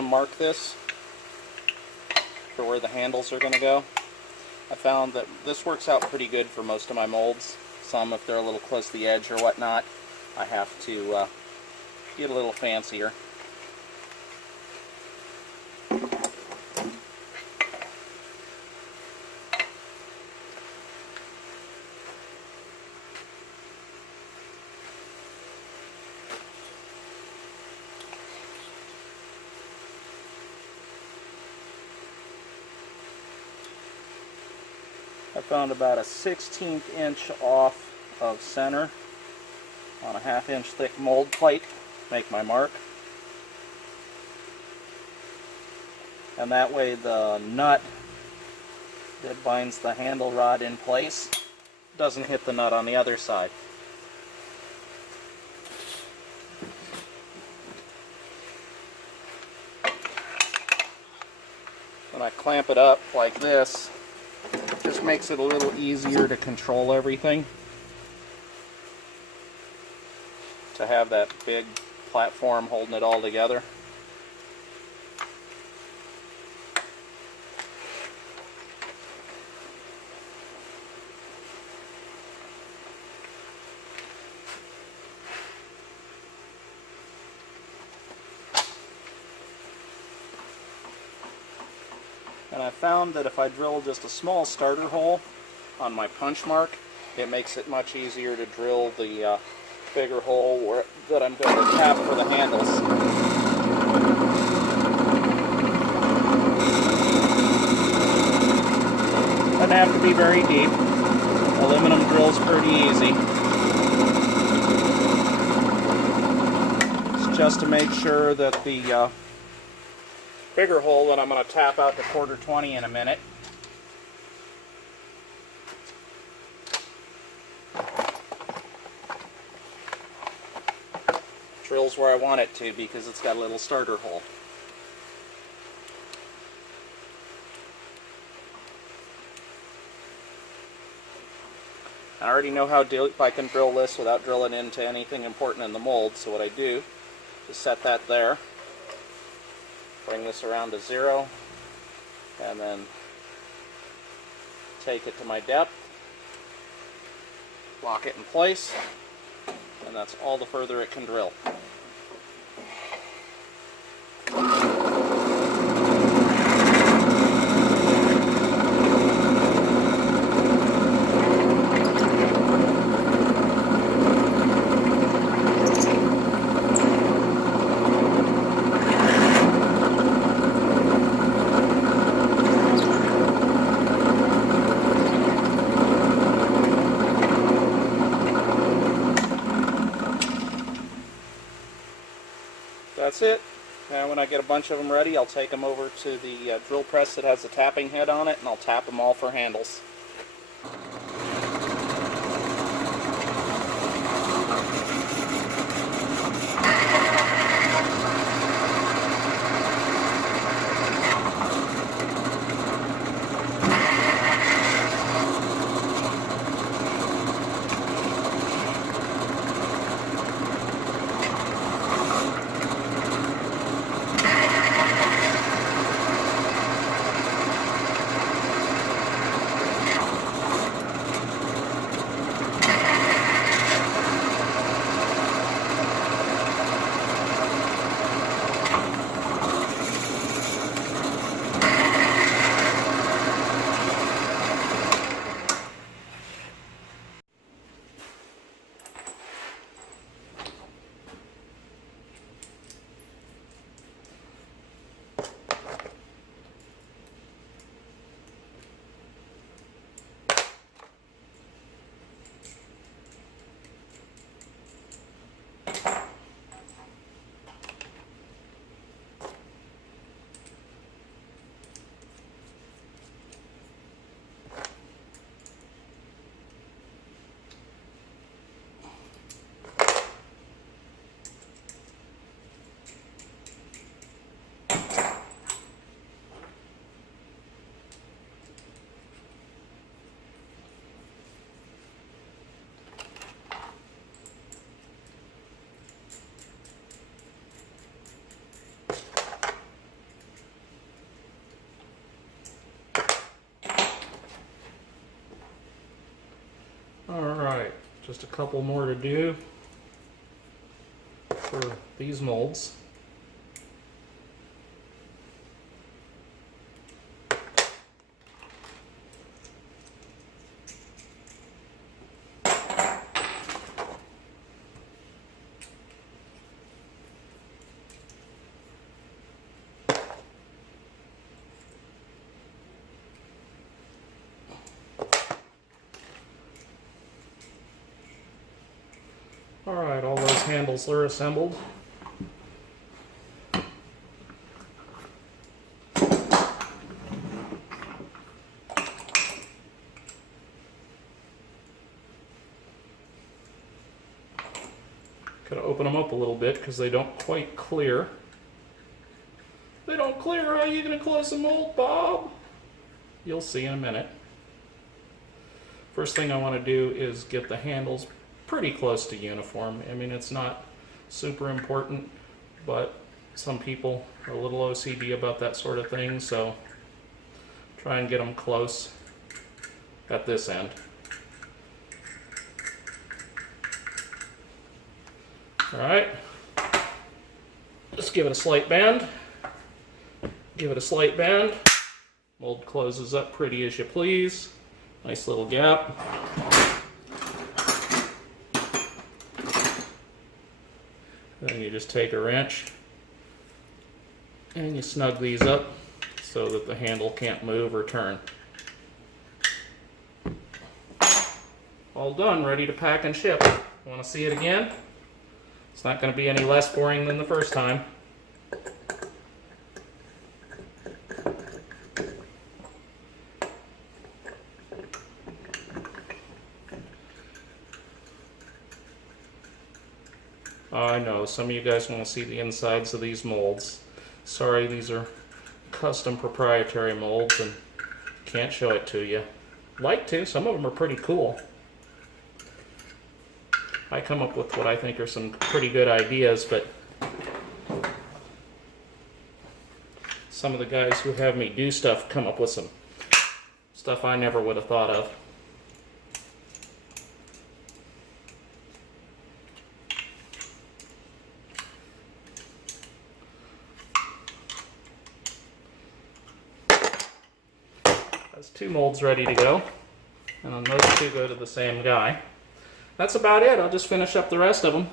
going to mark this for where the handles are going to go. I found that this works out pretty good for most of my molds. Some, if they're a little close to the edge or whatnot, I have to get a little fancier. I found about a 1/16 inch off of center on a 1/2 inch thick mold plate. Make my mark. And that way the nut that binds the handle rod in place doesn't hit the nut on the other side. When I clamp it up like this, just makes it a little easier to control everything. To have that big platform holding it all together. And I found that if I drill just a small starter hole on my punch mark, it makes it much easier to drill the bigger hole that I'm going to tap for the handles. Doesn't have to be very deep. Aluminum drill's pretty easy. It's just to make sure that the bigger hole that I'm going to tap out to 1/4-20 in a minute drills where I want it to, because it's got a little starter hole. I already know how deep I can drill this without drilling into anything important in the mold, so what I do is set that there. Bring this around to 0, and then take it to my depth, lock it in place, and that's all the further it can drill. That's it. And when I get a bunch of them ready, I'll take them over to the drill press that has the tapping head on it, and I'll tap them all for handles. Just a couple more to do for these molds. Alright, all those handles are assembled. Gotta open them up a little bit because they don't quite clear. They don't clear. How are you gonna close the mold, Bob? You'll see in a minute. First thing I want to do is get the handles pretty close to uniform. I mean, it's not super important, but some people are a little OCD about that sort of thing, so try and get them close at this end. Alright, just give it a slight bend. Give it a slight bend. Mold closes up pretty as you please. Nice little gap. Then you just take a wrench and you snug these up so that the handle can't move or turn. All done, ready to pack and ship. Want to see it again? It's not going to be any less boring than the first time. I know, some of you guys want to see the insides of these molds. Sorry, these are custom proprietary molds and can't show it to you. Like to, some of them are pretty cool. I come up with what I think are some pretty good ideas, but some of the guys who have me do stuff come up with some stuff I never would have thought of. That's 2 molds ready to go, and then those 2 go to the same guy. That's about it. I'll just finish up the rest of them.